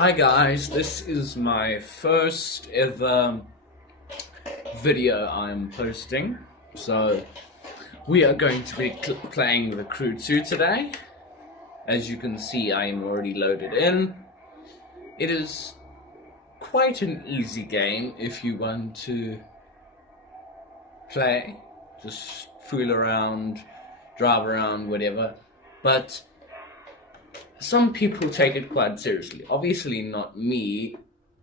Hi guys, this is my first ever video I'm posting. So we are going to be playing the Crew 2 today. As you can see, I am already loaded in. It is quite an easy game if you want to play. Just fool around, drive around, whatever. But some people take it quite seriously. Obviously not me.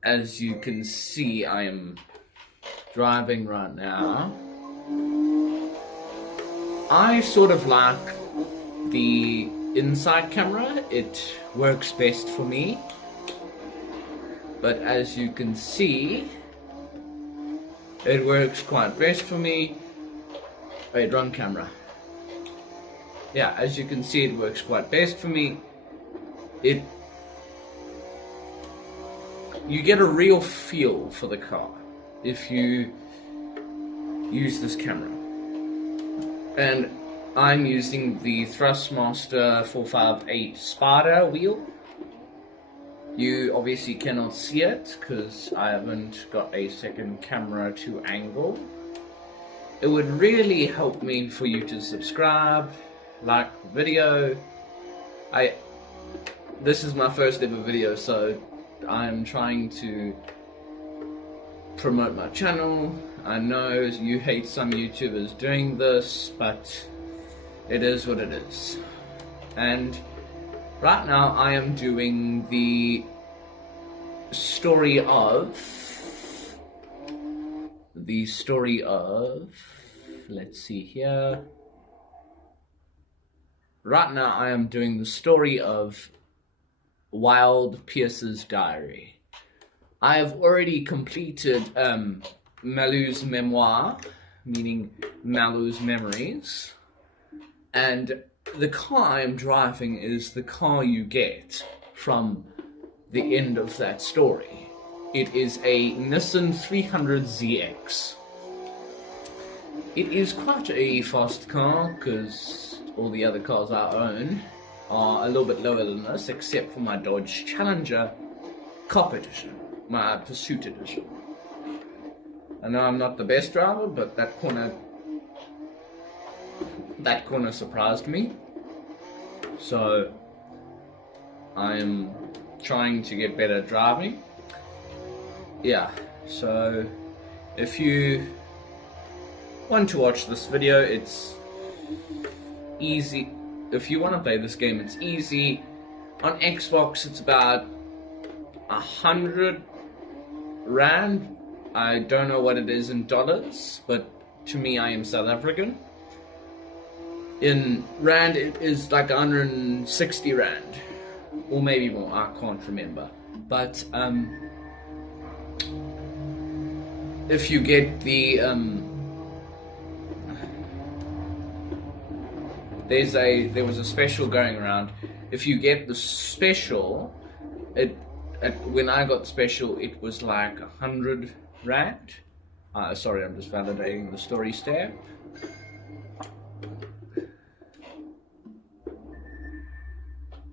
As you can see, I am driving right now. I sort of like the inside camera. It works best for me. But as you can see, it works quite best for me. Wait, wrong camera. Yeah, as you can see, it works quite best for me. You get a real feel for the car if you use this camera. And I'm using the Thrustmaster 458 Spada wheel. You obviously cannot see it because I haven't got a second camera to angle. It would really help me for you to subscribe, like the video. This is my first ever video, so I'm trying to promote my channel. I know you hate some YouTubers doing this, but it is what it is. And right now I am doing the story of, let's see here. Right now I am doing the story of Wild Pierce's Diary. I have already completed Malu's Memoir, meaning Malu's Memories, and the car I am driving is the car you get from the end of that story. It is a Nissan 300ZX. It is quite a fast car because all the other cars I own are a little bit lower than this, except for my Dodge Challenger Cop Edition, my Pursuit Edition. I know I'm not the best driver, but that corner surprised me. So I'm trying to get better at driving. Yeah, so if you want to watch this video, it's easy. If you want to play this game, it's easy. On Xbox, it's about 100 Rand. I don't know what it is in dollars, but to me, I am South African. In Rand, it is like 160 Rand, or maybe more. I can't remember. But if you get the there was a special going around. If you get the special, when I got the special, it was like 100 Rand. Sorry, I'm just validating the story stamp.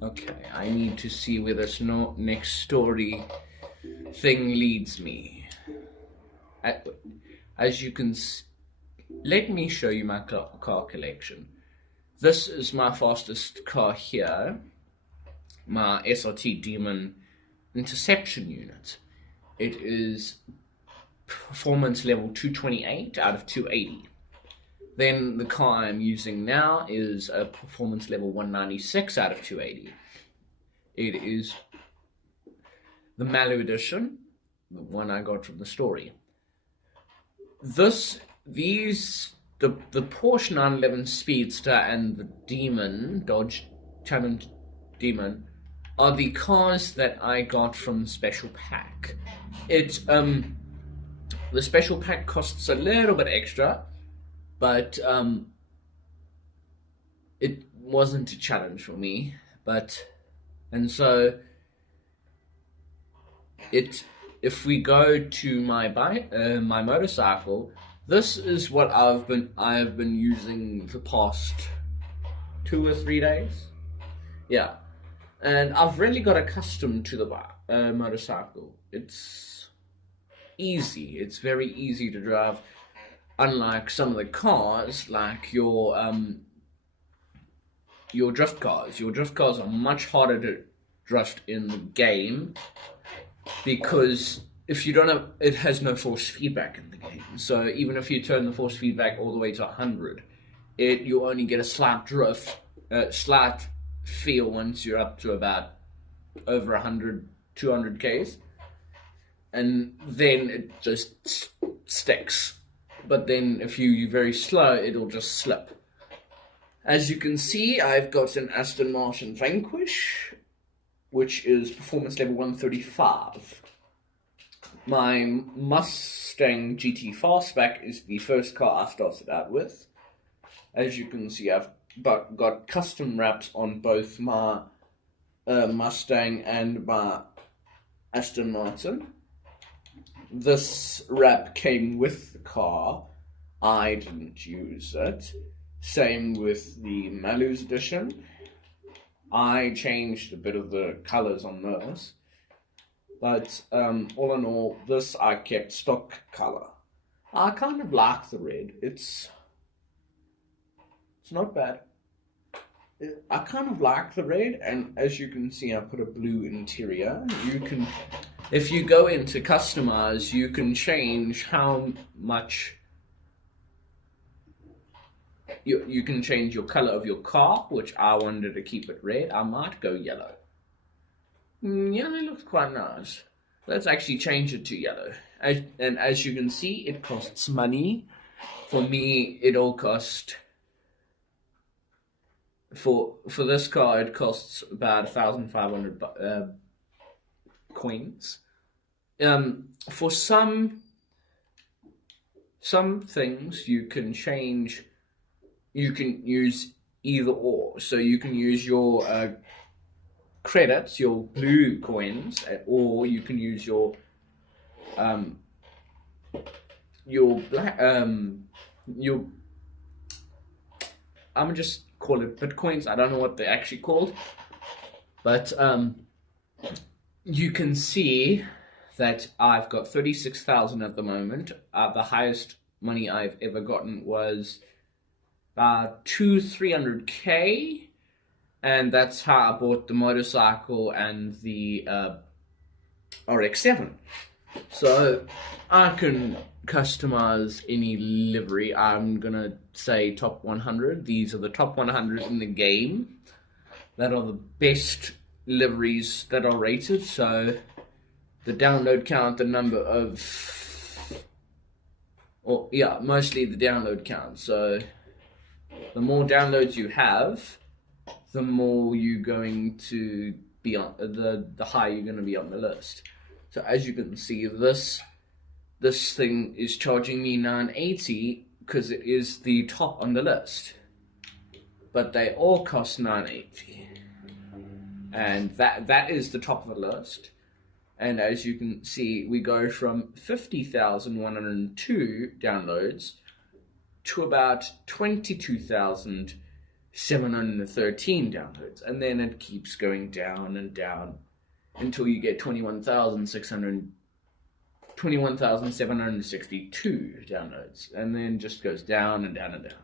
Okay, I need to see where this next story thing leads me. As you can let me show you my car collection. This is my fastest car here, my SRT Demon Interception unit. It is performance level 228 out of 280. Then the car I'm using now is a performance level 196 out of 280. It is the Malu edition, the one I got from the story. The Porsche 911 Speedster and the Demon, Dodge Challenger Demon, are the cars that I got from Special Pack. The Special Pack costs a little bit extra, but it wasn't a challenge for me. And so if we go to my my motorcycle, this is what I have been using the past 2 or 3 days. Yeah, And I've really got accustomed to the motorcycle. It's easy. It's very easy to drive. Unlike some of the cars, like your drift cars. Your drift cars are much harder to drift in the game because if you don't have, it has no force feedback in the game. So even if you turn the force feedback all the way to 100, you only get a slight drift, slight feel once you're up to about over 100, 200 k's, and then it just sticks. But then if you're very slow, it'll just slip. As you can see, I've got an Aston Martin Vanquish, which is performance level 135. My Mustang GT Fastback is the first car I started out with. As you can see, I've got custom wraps on both my Mustang and my Aston Martin. This wrap came with the car. I didn't use it. Same with the Malus edition. I changed a bit of the colors on those. But all in all, this I kept stock color. I kind of like the red. It's not bad. I kind of like the red, and as you can see, I put a blue interior. If you go into customize, you can change how much. You can change your color of your car, which I wanted to keep it red. I might go yellow. Yellow looks quite nice. Let's actually change it to yellow. And as you can see, it costs money. For me, it all cost. For this car, it costs about 1,500 coins. For some things, you can change. You can use either or. So you can use your credits, your blue coins, or you can use your black I'm gonna just call it bitcoins. I don't know what they're actually called, but you can see that I've got 36,000 at the moment. The highest money I've ever gotten was 300k, and that's how I bought the motorcycle and the RX-7. So I can customize any livery. I'm gonna say top 100. These are the top 100 in the game that are the best liveries that are rated. So the download count, the number of, mostly the download count. So the more downloads you have, the more you're going to be on the higher you're going to be on the list. So as you can see, this thing is charging me 980 because it is the top on the list, but they all cost 980, and that is the top of the list. And as you can see, we go from 50,102 downloads to about 22,713 downloads, and then it keeps going down and down until you get 21,762 downloads, and then just goes down and down and down.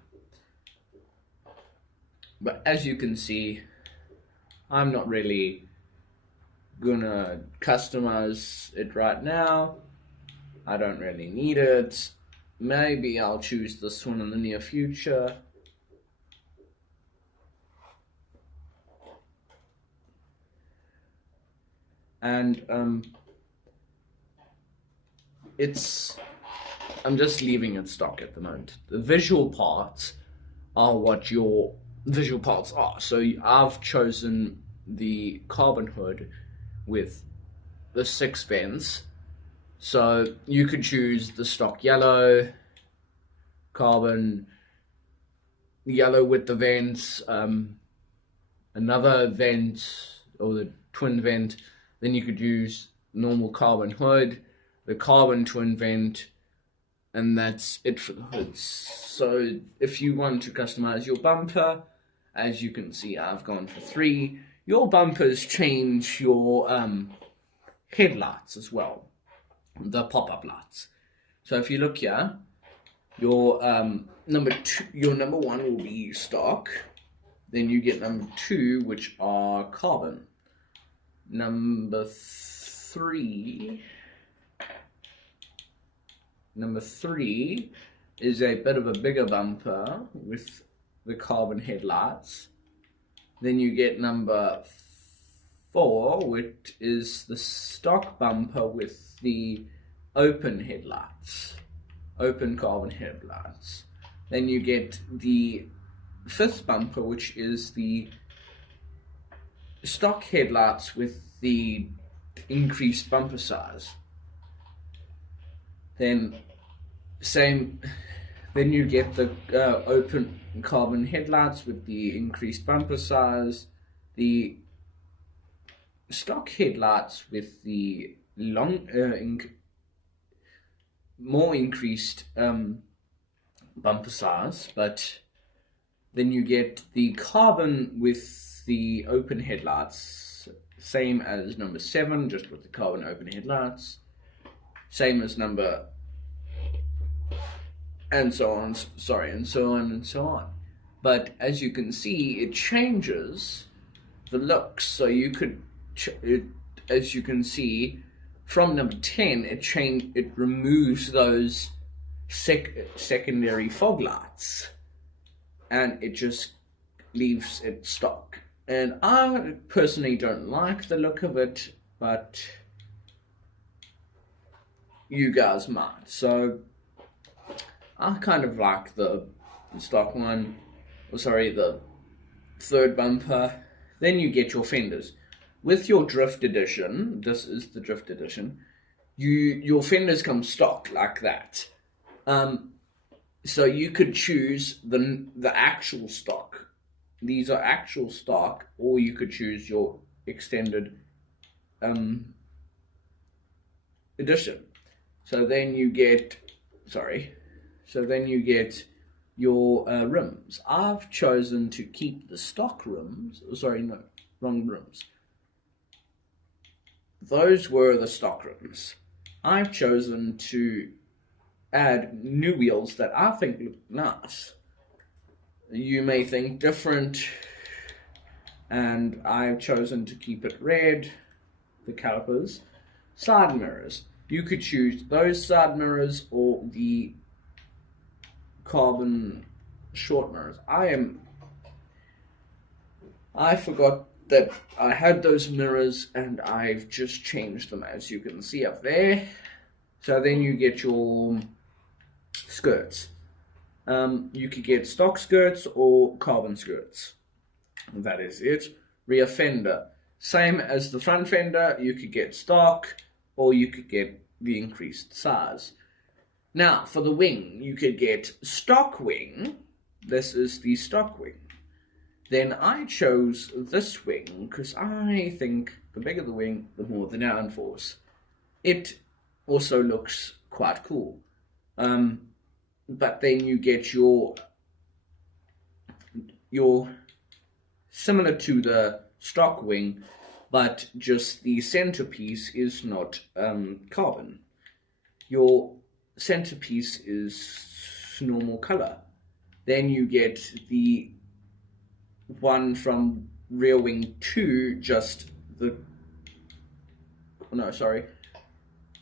But as you can see, I'm not really gonna customize it right now. I don't really need it. Maybe I'll choose this one in the near future. And I'm just leaving it stock at the moment. The visual parts are what your visual parts are. So I've chosen the carbon hood with the 6 vents. So you could choose the stock yellow, carbon, yellow with the vents, another vent, or the twin vent. Then you could use normal carbon hood, the carbon twin vent, and that's it for the hoods. So if you want to customize your bumper, as you can see, I've gone for 3. your bumpers change your headlights as well, the pop-up lights. So if you look here, your number one will be stock. Then you get number two, which are carbon. Number three is a bit of a bigger bumper with the carbon headlights. Then you get number four, which is the stock bumper with the open headlights, open carbon headlights. Then you get the fifth bumper, which is the stock headlights with the increased bumper size. Then you get the open carbon headlights with the increased bumper size, the stock headlights with the more increased bumper size, but then you get the carbon with the open headlights, same as number 7, just with the carbon open headlights, same as number, and so on, and so on and so on. But as you can see, it changes the looks. So you could, as you can see, from number 10, it removes those secondary fog lights, and it just leaves it stock. And I personally don't like the look of it, but you guys might. So I kind of like the stock one, the third bumper. Then you get your fenders. With your Drift Edition, this is the Drift Edition, your fenders come stock like that. So you could choose the actual stock. These are actual stock, or you could choose your extended edition. So then you get your rims. I've chosen to keep the stock rims. Wrong rims. Those were the stock rims. I've chosen to add new wheels that I think look nice. You may think different, and I've chosen to keep it red, the calipers. Side mirrors. You could choose those side mirrors or the carbon short mirrors. I forgot that I had those mirrors, and I've just changed them, as you can see up there. So then you get your skirts. You could get stock skirts or carbon skirts. That is it. Rear fender. Same as the front fender, you could get stock, or you could get the increased size. Now, for the wing, you could get stock wing. This is the stock wing. Then I chose this wing because I think the bigger the wing, the more the downforce. It also looks quite cool. But then you get your similar to the stock wing, but just the centerpiece is not carbon. Your centerpiece is normal color. Then you get the one from rear wing 2,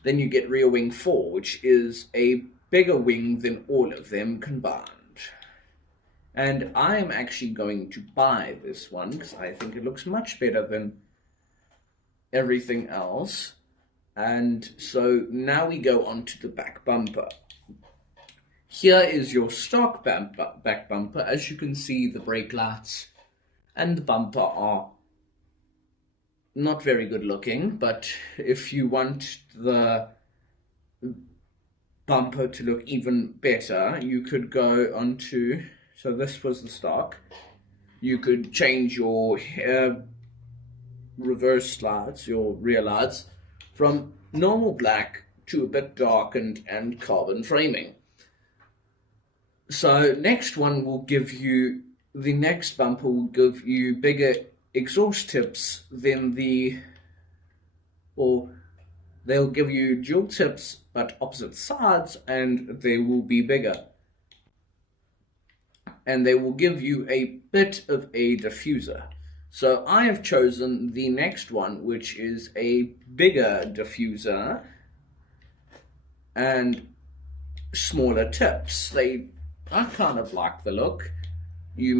then you get rear wing 4, which is a bigger wing than all of them combined. And I am actually going to buy this one because I think it looks much better than everything else. And so now we go on to the back bumper. Here is your stock back bumper. As you can see, the brake lights and the bumper are not very good looking, but if you want the bumper to look even better, you could go onto, so this was the stock, you could change your reverse lights, your rear lights, from normal black to a bit darkened and carbon framing. So next one will give you, the next bumper will give you bigger exhaust tips, then they'll give you dual tips but opposite sides, and they will be bigger. And they will give you a bit of a diffuser. So I have chosen the next one, which is a bigger diffuser and smaller tips. I kind of like the look. You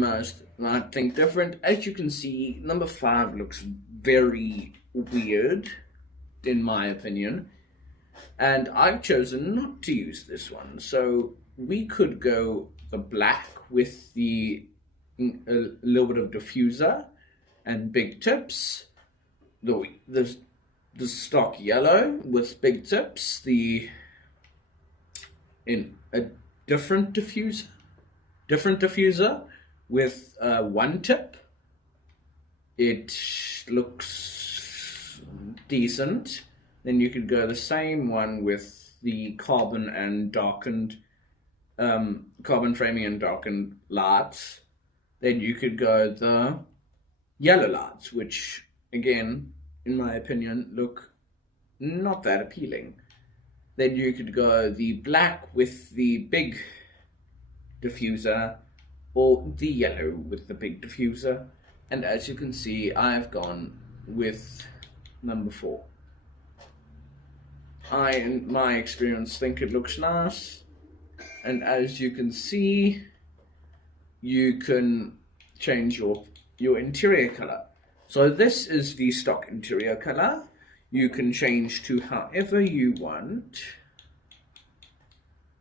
might think different. As you can see, number 5 looks very weird, in my opinion. And I've chosen not to use this one. So we could go the black with a little bit of diffuser and big tips. The stock yellow with big tips. In a different diffuser with one tip. It looks decent. Then you could go the same one with the carbon and darkened carbon framing and darkened lights. Then you could go the yellow lights, which again, in my opinion, look not that appealing. Then you could go the black with the big diffuser, or the yellow with the big diffuser. And as you can see, I've gone with number 4. I, in my experience, think it looks nice. And as you can see, you can change your interior color. So this is the stock interior color. You can change to however you want.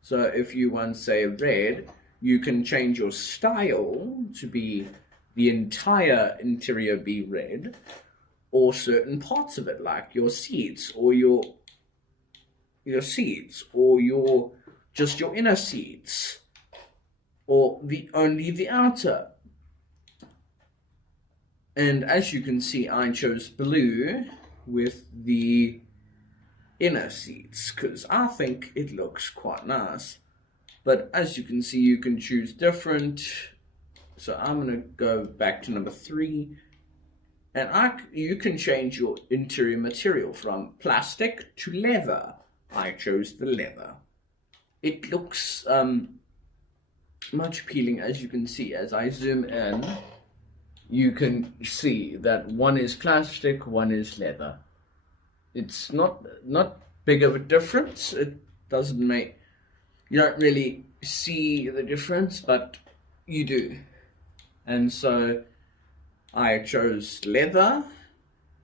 So if you want, say, red, you can change your style to be the entire interior be red, or certain parts of it, like your seats, or your seats, or just your inner seats, or only the outer. And as you can see, I chose blue with the inner seats because I think it looks quite nice. But as you can see, you can choose different. So I'm going to go back to number 3. And you can change your interior material from plastic to leather. I chose the leather. It looks much appealing, as you can see. As I zoom in, you can see that one is plastic, one is leather. It's not big of a difference. It doesn't make, you don't really see the difference, but you do. And so I chose leather.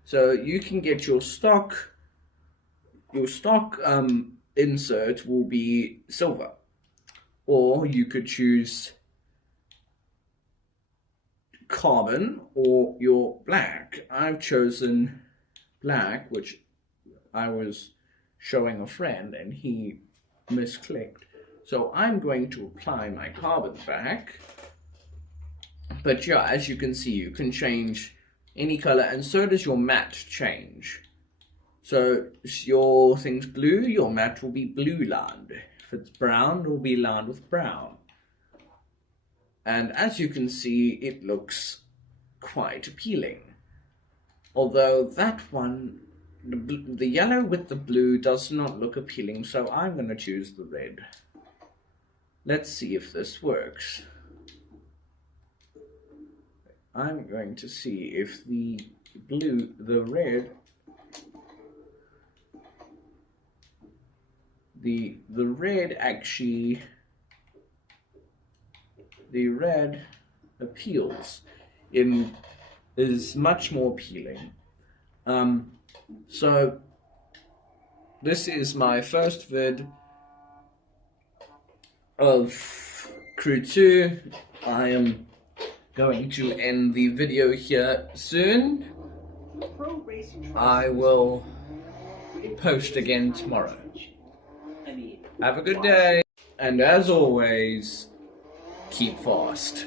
So you can get your stock insert will be silver, or you could choose carbon or your black. I've chosen black, which I was showing a friend and he misclicked. So I'm going to apply my carbon back. But yeah, as you can see, you can change any color, and so does your matte change. So if your thing's blue, your matte will be blue lined. If it's brown, it will be lined with brown. And as you can see, it looks quite appealing. Although that one, the yellow with the blue does not look appealing, so I'm going to choose the red. Let's see if this works. I'm going to see if the red appeals, is much more appealing. So this is my first vid of Crew 2. I am going to end the video here soon. I will post again tomorrow. Have a good day, and as always, keep fast.